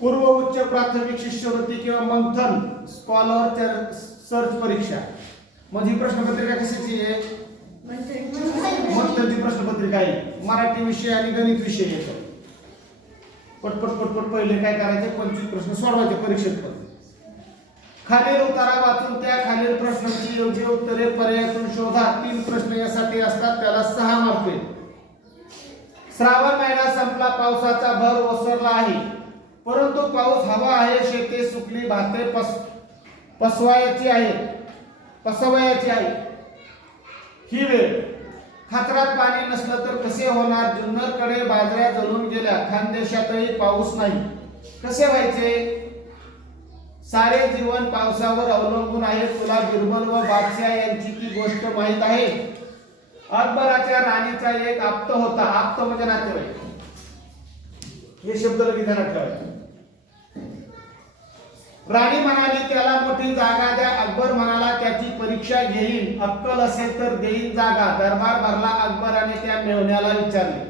पूर्व उच्च प्राथमिक शिष्यवृत्ती किंवा मंथन स्कॉलर सर्च परीक्षा. म्हणजे ही प्रश्नपत्रिका कशाची आहे? मंथनची प्रश्नपत्रिका आहे. मराठी विषय आणि गणित विषय येतो. पटपट पटपट पहिले काय करायचे? पंचवीस प्रश्न सोडवायचे परीक्षेत पण. खालील उतारा वाचून त्या खालील प्रश्नांची योग्य उत्तरे पर्यायातून शोधा. तीन प्रश्न यासाठी असतात त्याला सहा मार्क श्रावण महिना संपला पावसाचा भर ओसरला आहे. परंतु पाऊस हवा आहे शेते सुकली भाते पस पसवायची आहे पसवायची आहे ही वेळ. खात्रात पाणी नसलं तर कसे होणार? जुन्नरकडे बाजऱ्या जळून गेल्या खानदेशातही पाऊस नाही. कसे व्हायचे? सारे जीवन पावसावर अवलंबून आहे. तुला बिरबल व बादशाह यांची ती गोष्ट माहीत आहे. अकबराच्या राणीचा एक आप्त होता. आप्त म्हणजे नातेवाईक. हे शब्द विधानात ठेवायचे राणी म्हणाली त्याला मोठी जागा द्या. अकबर म्हणाला त्याची परीक्षा घेईन. अक्कल असेल तर देईन जागा. दरबार भरला अकबराने त्या मेवण्याला विचारले.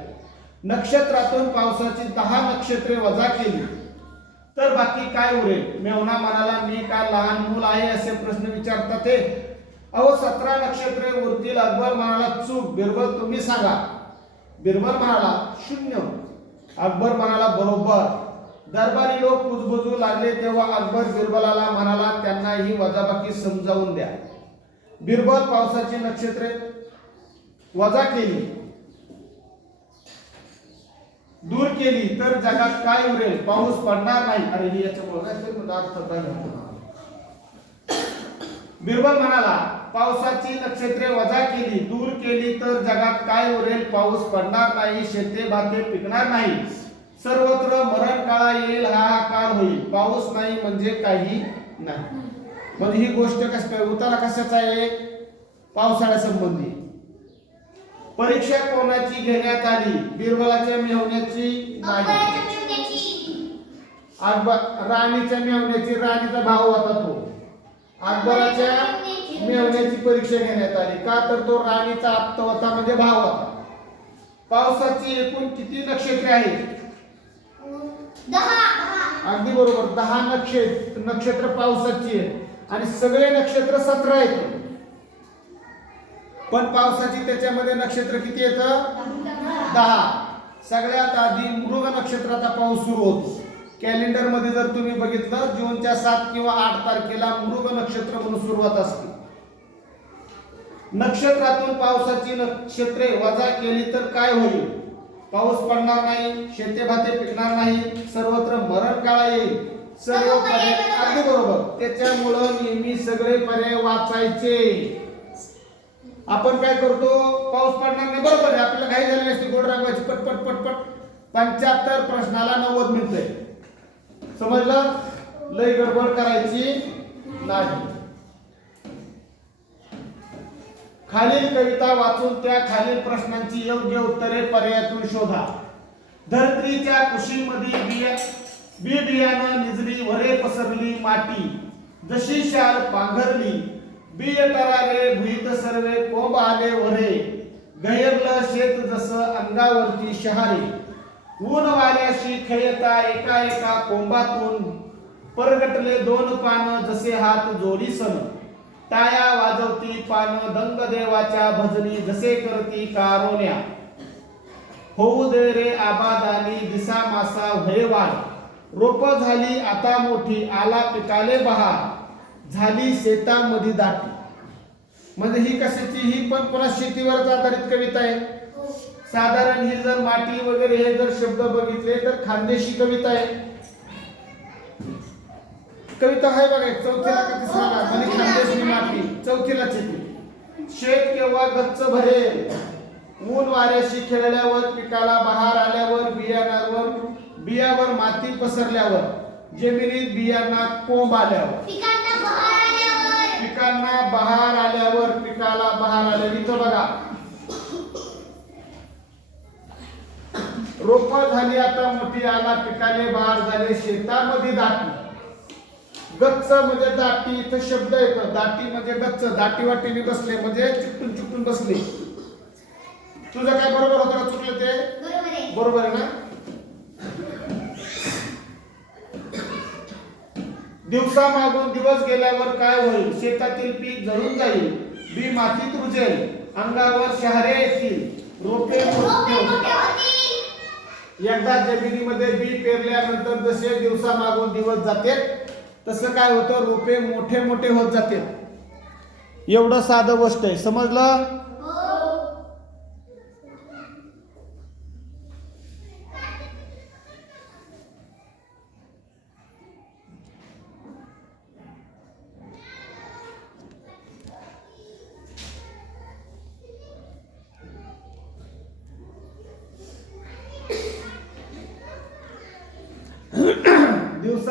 नक्षत्रातून पावसाची दहा नक्षत्रे वजा केली. तर बाकी काय उरेल? मेवना म्हणाला मी काय लहान मूल आहे? असे प्रश्न विचारतात ते अहो सतरा नक्षत्रे उरतील अकबर म्हणाला चूक. बिरबल तुम्ही सांगा. बिरबल म्हणाला शून्य. अकबर म्हणाला बरोबर. दरबारी लोक कुजबुजू लागले तेव्हा अकबर बिरबलाला म्हणाला त्यांना ही वजाबाकी समजावून द्या. बिरबल पावसाची नक्षत्रे वजा केली. दूर केली तर जगात काय उरेल? पाऊस पडणार नाही. अरे ही याच्यामुळे काय अर्थ काय बिरबल म्हणाला पावसाची नक्षत्रे वजा केली दूर केली तर जगात काय उरेल? पाऊस पडणार नाही शेते भाते पिकणार नाही. सर्वत्र मरण काळा येईल हाहाकार होईल. पाऊस नाही म्हणजे काही नाही. म्हणजे ही गोष्ट कस काय? उतारा कशाचा आहे? पावसाळ्या संबंधी परीक्षा कोणाची घेण्यात आली? बिरबलाच्या मेवण्याची नाही. राणीच्या मेवण्याची राणीचा भाव होता तो. अकबराच्या मेवण्याची परीक्षा घेण्यात आली. का तर तो राणीचा आप्त होता म्हणजे भाव होता. पावसाची एकूण किती नक्षत्रे आहेत? अगदी बरोबर दहा नक्षत्र नक्षत्र पावसाची आहेत. आणि सगळे नक्षत्र सतरा आहेत. पण पावसाची त्याच्यामध्ये नक्षत्र किती येतं दहा. सगळ्यात आधी मृग नक्षत्राचा पाऊस सुरू होतो. कॅलेंडरमध्ये जर तुम्ही बघितलं जूनच्या सात किंवा आठ तारखेला मृग नक्षत्र म्हणून सुरुवात असते. नक्षत्रातून पावसाची नक्षत्रे वजा केली तर काय होईल? पाऊस पडणार नाही शेते भाते पिकणार नाही सर्वत्र मरण काळा येईल. सर्व पर्याय अगदी बरोबर. त्याच्यामुळं नेहमी सगळे पर्याय वाचायचे. आपण काय करतो? पाऊस पडणार नाही. बरोबर आहे आपल्याला काही झाली नसते गोड रंगाची पटपट पटपट पंच्याहत्तर प्रश्नाला नव्वद मिळतंय समजलं? लय गडबड करायची नाही. खालील कविता वाचून त्या खालील प्रश्नांची योग्य उत्तरे पर्यायातून शोधा. धरतीच्या कुशीमध्ये बिया बी बियाणं निजली वरे पसरली माती जशी शाल पांघरली बी टरारे भुईत सर्वे कोंब आले वरे. गैरलं शेत जसं अंगावरती शहारे. ऊन वाऱ्याशी खयता एका एका कोंबातून परगटले दोन पानं जसे हात जोडी सन टाया वाजवती पान दंग देवाच्या भजनी जसे करती कारोन्या होऊ दे रे आबादानी दिसा मासा भयवान रोप झाली आता मोठी आला पिकाले बहार. झाली शेतामध्ये दाटी. म्हणजे ही कशाची? ही पण पुन्हा शेतीवरच आधारित कविता आहे? साधारण ही जर माटी वगैरे हे जर शब्द बघितले तर खानदेशी कविता आहे. कविता आहे बघा चौथीला का तिसऱ्याला म्हणजे खानदेशी माती चौथीलाच येते शेत केव्हा गच्च भरेल? ऊन वाऱ्याशी खेळल्यावर पिकाला बहार आल्यावर बियाणावर बियावर माती पसरल्यावर जमिनीत बियांना कोंब आल्यावर. पिकांना बहार आल्यावर पिकाला बहार आल्यावर. इथं बघा. रोप झाली आता मोठी आला पिकाले बहार झाले शेतामध्ये दाटी. गच्च म्हणजे दाटी इथं शब्द येतो. दाटी म्हणजे गच्च. दाटी वाटीने बसले म्हणजे चिकटून चिकटून बसले. तुझं काय बरोबर होतं का? चुकलं ते? बरोबर आहे. ना? दिवसा मागून दिवस गेल्यावर काय होईल? शेतातील पीक जळून जाईल. बी मातीत रुजेल. अंगावर शहरे येतील. रोपे. एकदा जमिनीमध्ये बी पेरल्यानंतर जसे दिवसा मागून दिवस जाते तसं काय होतं? रोपे मोठे मोठे होत जातील. एवढं साधं गोष्ट आहे. समजलं? हो.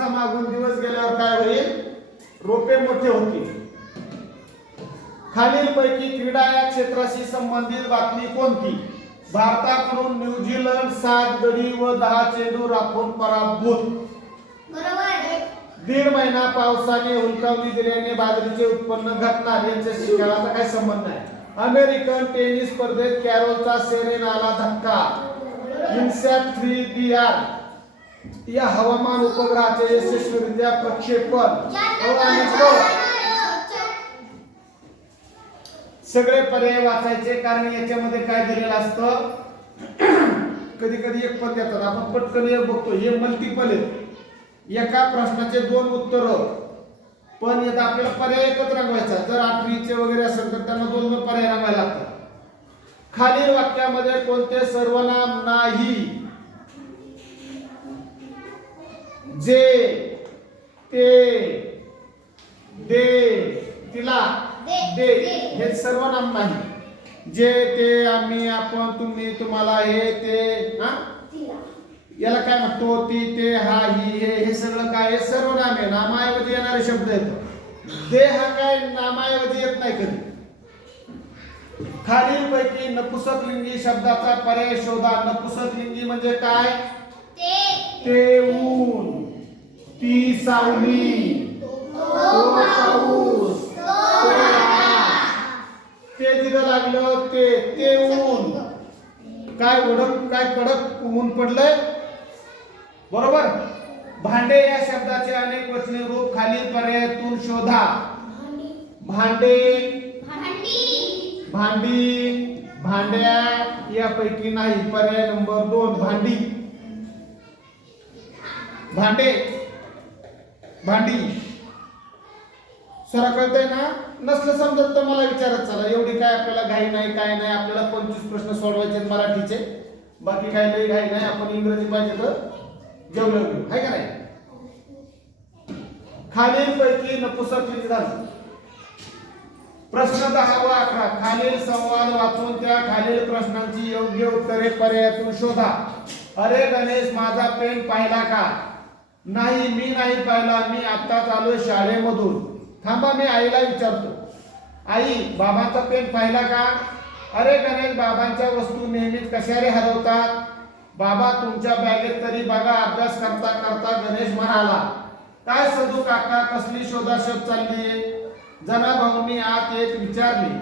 दिवसा मागून दिवस गेल्यावर काय होईल? रोपे मोठे होतील. खालीलपैकी क्रीडा या क्षेत्राशी संबंधित बातमी कोणती? भारताकडून न्यूझीलंड सात गडी व दहा चेंडू राखून पराभूत. दीड महिना पावसाने हुलकावणी दिल्याने बाजरीचे उत्पन्न घटणार. यांच्याशी खेळाचा काही संबंध नाही. अमेरिकन टेनिस स्पर्धेत कॅरोलचा सेरेनाला धक्का. INSAT three B R. या हवामान उपग्रहाचे यशस्वीरित्या प्रक्षेपण. सगळे पर्याय वाचायचे कारण याच्यामध्ये काय दिलेलं असतं? कधी कधी एक पद येतात. आपण पटकन एक बघतो. हे मल्टिपल आहेत. एका प्रश्नाचे दोन उत्तर. पण येत आपल्याला पर्याय एकच रंगवायचा. जर आठवीचे वगैरे असेल तर त्यांना दोन दोन पर्याय रंगवायला लागतात. खालील वाक्यामध्ये कोणते सर्वनाम नाही? जे ते दे तिला दे. हे सर्वनाम नाही. जे ते आम्ही आपण तुम्ही तुम्हाला हे ते हा? याला काय म्हणतो? ती ते हा ही हे हे सगळं काय? आहे सर्वनाम आहे. नामाऐवजी येणारे शब्द येतो दे हा काय? नामाऐवजी येत नाही कधी. खालीलपैकी नपुसकलिंगी शब्दाचा पर्याय शोधा. नपुसकलिंगी म्हणजे काय? ते ऊन. ती सावली. तो पाऊस. तो वारा. ते जिथं लागलं ते ते ऊन. काय ओढक काय कडक ऊन पडलंय? बरोबर? भांडे या शब्दाचे अनेक वचने रूप खालील पर्यायातून शोधा. भांडे. भांडी. भांड्या यापैकी नाही. पर्याय नंबर दोन भांडी. भांडे. भांडी. सरा कळतंय ना? नसलं समजत तर मला विचारत चला. एवढी काय आपल्याला घाई नाही काय नाही? आपल्याला पंचवीस प्रश्न सोडवायचे मराठीचे. बाकी काय लई घाई नाही. आपण इंग्रजी पाहिजे तर जेवलं घेऊ आहे का नाही? खालीलपैकी नपुसक लिंग प्रश्न दहा व अकरा. खालील संवाद वाचून त्या खालील प्रश्नांची योग्य उत्तरे पर्यायातून शोधा. अरे गणेश माझा पेन पाहिला का? नाही मी नाही पाहिला मी आत्ताच आलोय शाळेमधून. थांबा मी आईला विचारतो. आई बाबांचा पेन पाहिला का? अरे गणेश बाबांच्या वस्तू नेहमीच कशा रे हरवतात? बाबा तुमच्या बॅगेत तरी बघा अभ्यास करता करता गणेश म्हणाला काय सदू काका कसली शोधाशोध चालली जना भाऊनी आत येत विचारली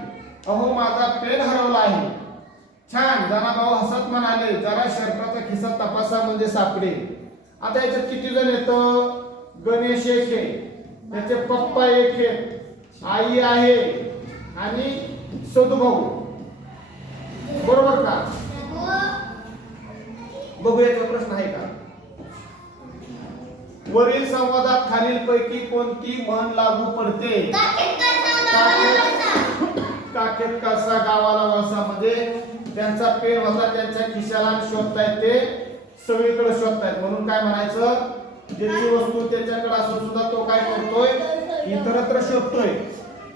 अहो माझा पेन हरवला आहे. छान जना भाऊ हसत म्हणाले जरा शर्टाचा खिसा तपासा म्हणजे सापडेल. आता याच्यात किती जण येत गणेश एक आहे. त्याचे पप्पा एक आहेत. आई आहे. आणि सदुभाऊ बरोबर का? बघूयाचा प्रश्न आहे का? वरील संवादात खालीलपैकी कोणती म्हण लागू पडते? काखेत कसा गावाला वळसा? म्हणजे त्यांचा पेन होता त्यांच्या खिशाला शोधता येते. सगळीकडे शोधतायत. म्हणून काय म्हणायचं? ज्याची वस्तू त्याच्याकडे असून सुद्धा तो काय करतोय? इतरत्र शोधतोय.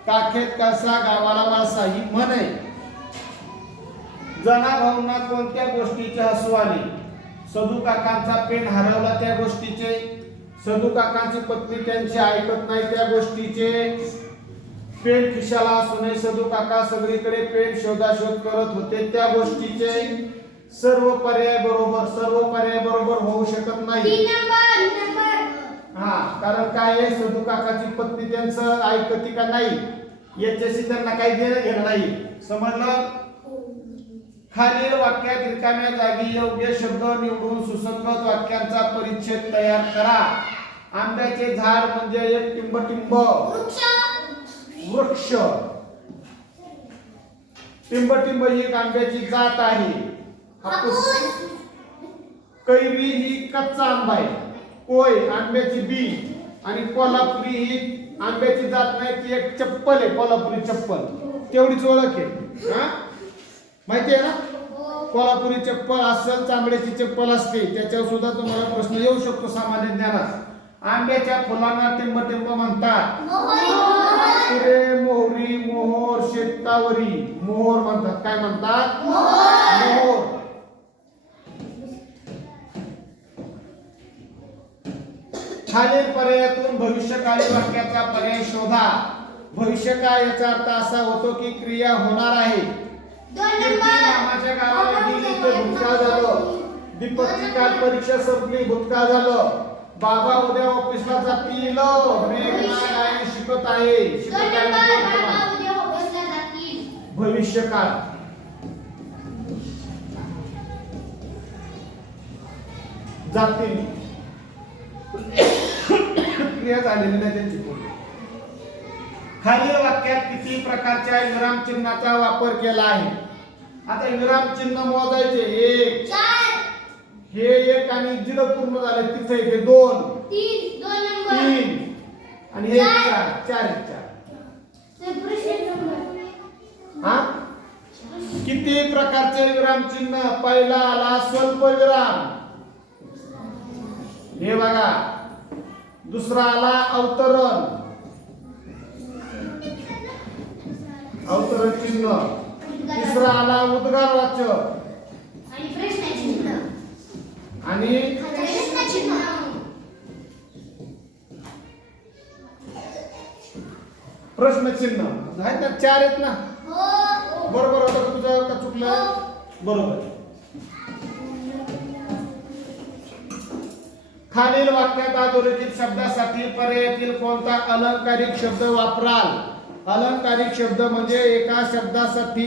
काखेत कसा गावाला वळसा ही म्हण आहे. जना भाऊंना कोणत्या गोष्टीचे हसू आले? सदू काकांचा पेन हरवला त्या गोष्टीचे? सदू काकांची पत्नी त्यांची ऐकत नाही त्या गोष्टीचे? पेन खिशाला नये सदू काका सगळीकडे पेन शोधाशोध करत होते त्या गोष्टीचे? सर्व पर्याय बरोबर सर्व पर्याय बरोबर होऊ शकत नाही. हा कारण काय आहे सदू काकाची पत्नी त्यांचं ऐकती का नाही याच्याशी त्यांना काही देणं घेणं नाही. समजलं? खालील वाक्यात रिकाम्या जागी योग्य शब्द निवडून सुसंगत वाक्यांचा परिच्छेद तयार करा. आंब्याचे झाड म्हणजे एक टिंबटिंब. वृक्ष. टिंबटिंब ही एक आंब्याची जात आहे. हापूस. कैरी ही कच्चा आंबा आहे. कोय आंब्याची बी आणि कोल्हापुरी ही आंब्याची जात नाही ती एक चप्पल आहे कोल्हापुरी चप्पल. तेवढीच ओळख आहे. हा? माहिती आहे ना? कोल्हापुरी चप्पल असेल चांबड्याची चप्पल असते त्याच्यावर सुद्धा तुम्हाला प्रश्न येऊ शकतो सामान्य ज्ञानात. आंब्याच्या फुलांना टिंब टिंब म्हणतात. मोहरी. मोहोर. शेतावरी. मोहोर म्हणतात. काय म्हणतात मोहोर खालील पर्यायातून भविष्यकाळी वाक्याचा पर्याय शोधा. भविष्यकाळ याचा अर्थ असा होतो की क्रिया होणार आहे. मामाच्या गावाला गेली भूतकाळ झालं. दीपकची काल परीक्षा संपली भूतकाळ झालं. बाबा उद्या ऑफिसला जातील. शिकत आहे. शिकत आहे वर्तमान. भविष्यकाळ. जातील. क्रिया झालेली नाही त्यांची पूर्ण खालील वाक्यात किती प्रकारच्या विराम चिन्हाचा वापर केला आहे? आता विराम चिन्ह मोजायचे एक हे एक आणि जिड पूर्ण झाले तिथे हे दोन. तीन आणि हे चार. चार एक चार. हा? किती प्रकारचे विराम चिन्ह? पहिला आला स्वल्प विराम. हे बघा. दुसरा आला अवतरण. अवतरण चिन्ह. तिसरा आला उद्गार वाचक. आणि प्रश्न चिन्ह. आहेत ना चार आहेत ना. बरोबर होतं तुझं? का चुकलं? बरोबर. खालील वाक्यात अधोरेखित शब्दासाठी पर्यायातील कोणता अलंकारिक शब्द वापराल? अलंकारिक शब्द म्हणजे एका शब्दासाठी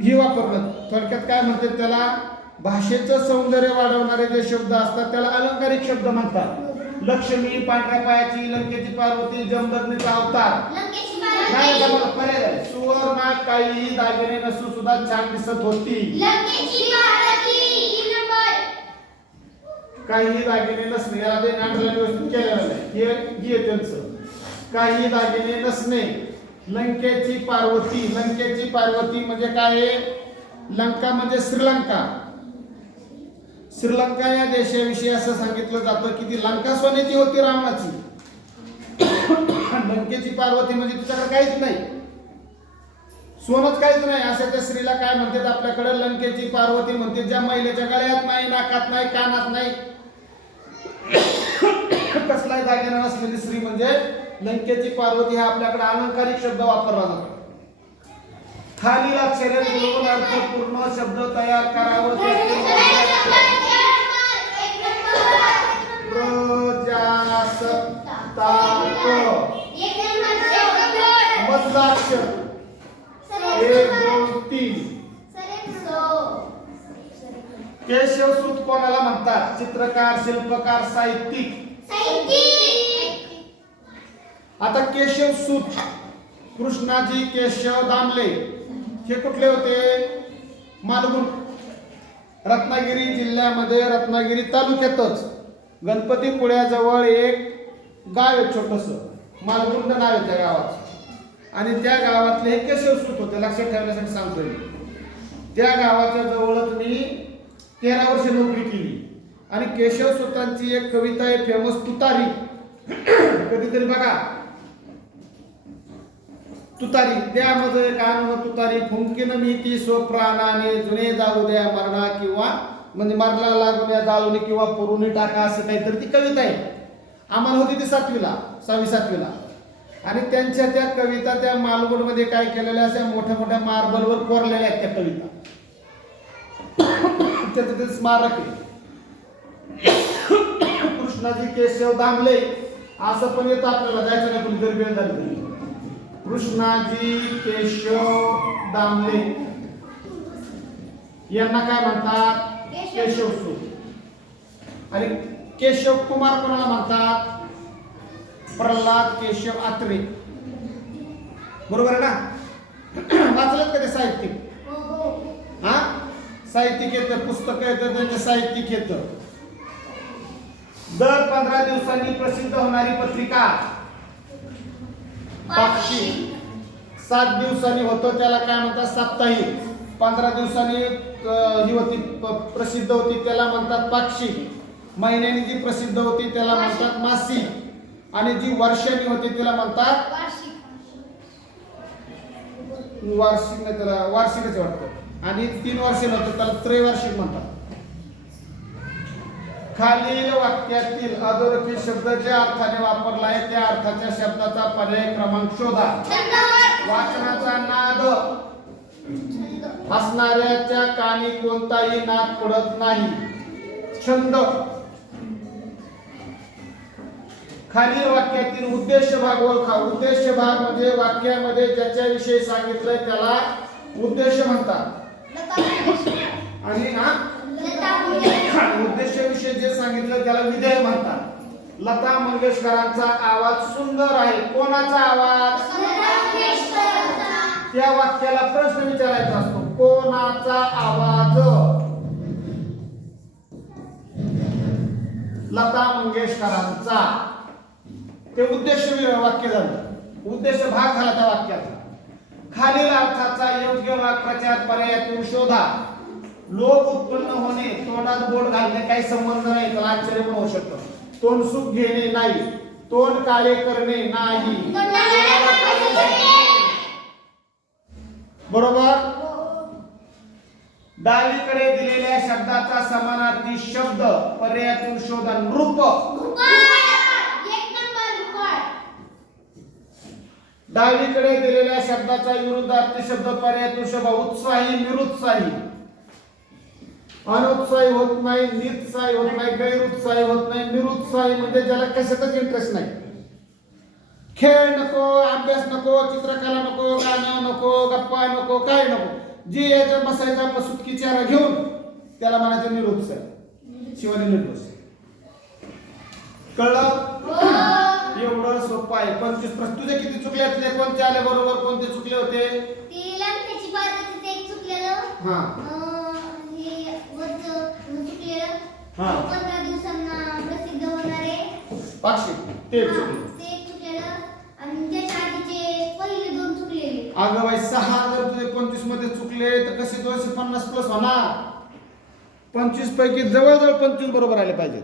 ही वापरलं थोडक्यात काय म्हणतात त्याला? भाषेचं सौंदर्य वाढवणारे जे शब्द असतात त्याला अलंकारिक शब्द म्हणतात. लक्ष्मी पांढऱ्या पायाची लंकेची पार्वती जमदग्नीचा अवतार. सुवर्णा काही दागिने नसून सुद्धा छान दिसत होती. काही दागिने नसणे याला ते नाटकाला व्यवस्थित केलेलं नाही हे हे त्यांचं. काही दागिने नसणे. लंकेची पार्वती लंकेची पार्वती म्हणजे काय आहे? लंका म्हणजे श्रीलंका. श्रीलंका या देशाविषयी असं सांगितलं जातं की ती लंका सोन्याची होती रावणाची. लंकेची पार्वती म्हणजे तिच्याकडे काहीच नाही. सोनच काहीच नाही. अशा त्या स्त्रीला काय म्हणतात? आपल्याकडे लंकेची पार्वती म्हणते ज्या महिलेच्या गळ्यात नाही नाकात नाही कानात नाही कसलाही दागिना नसलेली स्त्री म्हणजे लंकेची पार्वती हा आपल्याकडे अलंकारिक शब्द वापरला जातो. खालील अक्षरे जुळवून अर्थपूर्ण शब्द तयार करावं प्रजासत्ताक. मधलाक्षर एक दोन तीन. केशव सूत कोणाला म्हणतात? चित्रकार शिल्पकार साहित्यिक. आता केशव सूत कृष्णाजी केशव दामले हे कुठले होते? मालगुण रत्नागिरी जिल्ह्यामध्ये रत्नागिरी तालुक्यातच. गणपतीपुळ्याजवळ एक गाव आहे छोटस. मालगुंड नाव आहे त्या गावाचं. आणि त्या गावातले हे केशवसूत होते लक्षात ठेवण्यासाठी सांगतोय त्या गावाच्या जवळच मी तेरा वर्ष नोकरी केली. आणि केशव सुतांची एक कविता आहे फेमस तुतारी. कधीतरी बघा. तुतारी त्यामध्ये काय म्हणत तुतारी फुंकीन नीती स्वप्राणाने जुने जाऊ द्या मरणा किंवा म्हणजे मरणा लागून द्या जाळून किंवा पुरुणी टाका असं काहीतरी ती कविता आहे. आम्हाला होती ती सातवीला सहावी सातवीला. आणि त्यांच्या त्या कविता त्या मालगुडमध्ये काय केलेल्या अशा मोठ्या मोठ्या मार्बलवर कोरलेल्या आहेत त्या कविता. त्याचं ते स्मारक आहे. कृष्णाजी केशव दामले असं पण येतं आपल्याला जायचं नाही कुणीतरी वेळ झाली. कृष्णाजी केशव दामले यांना काय म्हणतात? केशव. केशव सूत आणि केशव कुमार कोणाला म्हणतात? प्रल्हाद केशव आत्रे. बरोबर आहे ना? वाचलं का ते साहित्यिक? हो हो. हा? साहित्यिक येतं पुस्तक येतं त्याचं साहित्यिक येतं. दर पंधरा दिवसांनी प्रसिद्ध होणारी पत्रिका पाक्षिक सात दिवसांनी होतो त्याला काय म्हणतात? साप्ताहिक. पंधरा दिवसांनी ही होती प्रसिद्ध होती त्याला म्हणतात पाक्षिक महिन्यानी जी प्रसिद्ध होती त्याला म्हणतात मासिक. आणि जी वर्षांनी होती त्याला म्हणतात वार्षिक. वार्षिक नाही त्याला वार्षिकच वाटतं. आणि तीन वर्षे नव्हतं त्याला त्रैवार्षिक म्हणतात. खालील वाक्यातील अधोरेखित शब्द ज्या अर्थाने वापरला आहे त्या अर्थाच्या शब्दाचा पर्याय क्रमांक शोधा. वाचनाचा नाद. छंद असणाऱ्याच्या कानी कोणताही नाद पडत नाही. छंद. खालील वाक्यातील उद्देश भाग ओळखा. उद्देश भाग म्हणजे वाक्यामध्ये ज्याच्याविषयी सांगितलंय त्याला उद्देश म्हणतात. आणि हा मंगेशकर उद्देशाविषयी जे सांगितलं त्याला विधेय म्हणतात. लता मंगेशकरांचा आवाज सुंदर आहे. कोणाचा आवाज? त्या वाक्याला प्रश्न विचारायचा असतो. कोणाचा आवाज? लता मंगेशकरांचा. ते उद्देश वाक्य झालं. उद्देश भाग झाला त्या वाक्याचा. खालील अर्थाचा योग्य वाक्प्रचार पर्यायातून शोधा. लोक उत्पन्न होणे तोंडात बोट घालणे काही संबंध नाही त्याला आश्चर्य पण होऊ शकतं. तोंड सुख घेणे नाही तोंड काळे करणे नाही. बरोबर? डावीकडे दिलेल्या शब्दाचा समानार्थी शब्द पर्यायातून शोधा. नृप डावीकडे दिलेल्या शब्दाचा विरुद्धार्थी शब्द पर्यायातून शोधा. उत्साही निरुत्साही. अनुत्साही होत नाही निरुत्साही होत नाही गैरुत्साही होत नाही. निरुत्साही म्हणजे ज्याला कशातच इंटरेस्ट नाही. खेळ नको अभ्यास नको चित्रकला नको गाणं नको गप्पा नको काय नको. जे याच्या बसायचा आपला सुटकी चेहरा घेऊन त्याला म्हणायचं निरुत्साह. शिवानी निर्दोष. कळलं? एवढं सोपं आहे. पंचवीस प्रश्न तुझे किती चुकले असले कोणते आले बरोबर कोणते चुकले होते? हा. पंधरा दिवसांना प्रसिद्ध होणारे पाचशे. ते चुकले. अगं बाई सहा जर तुझे पंचवीसमध्ये चुकले तर कसे दोनशे पन्नास प्लस होणार? पंचवीस पैकी जवळजवळ पंचवीस बरोबर आले पाहिजेत.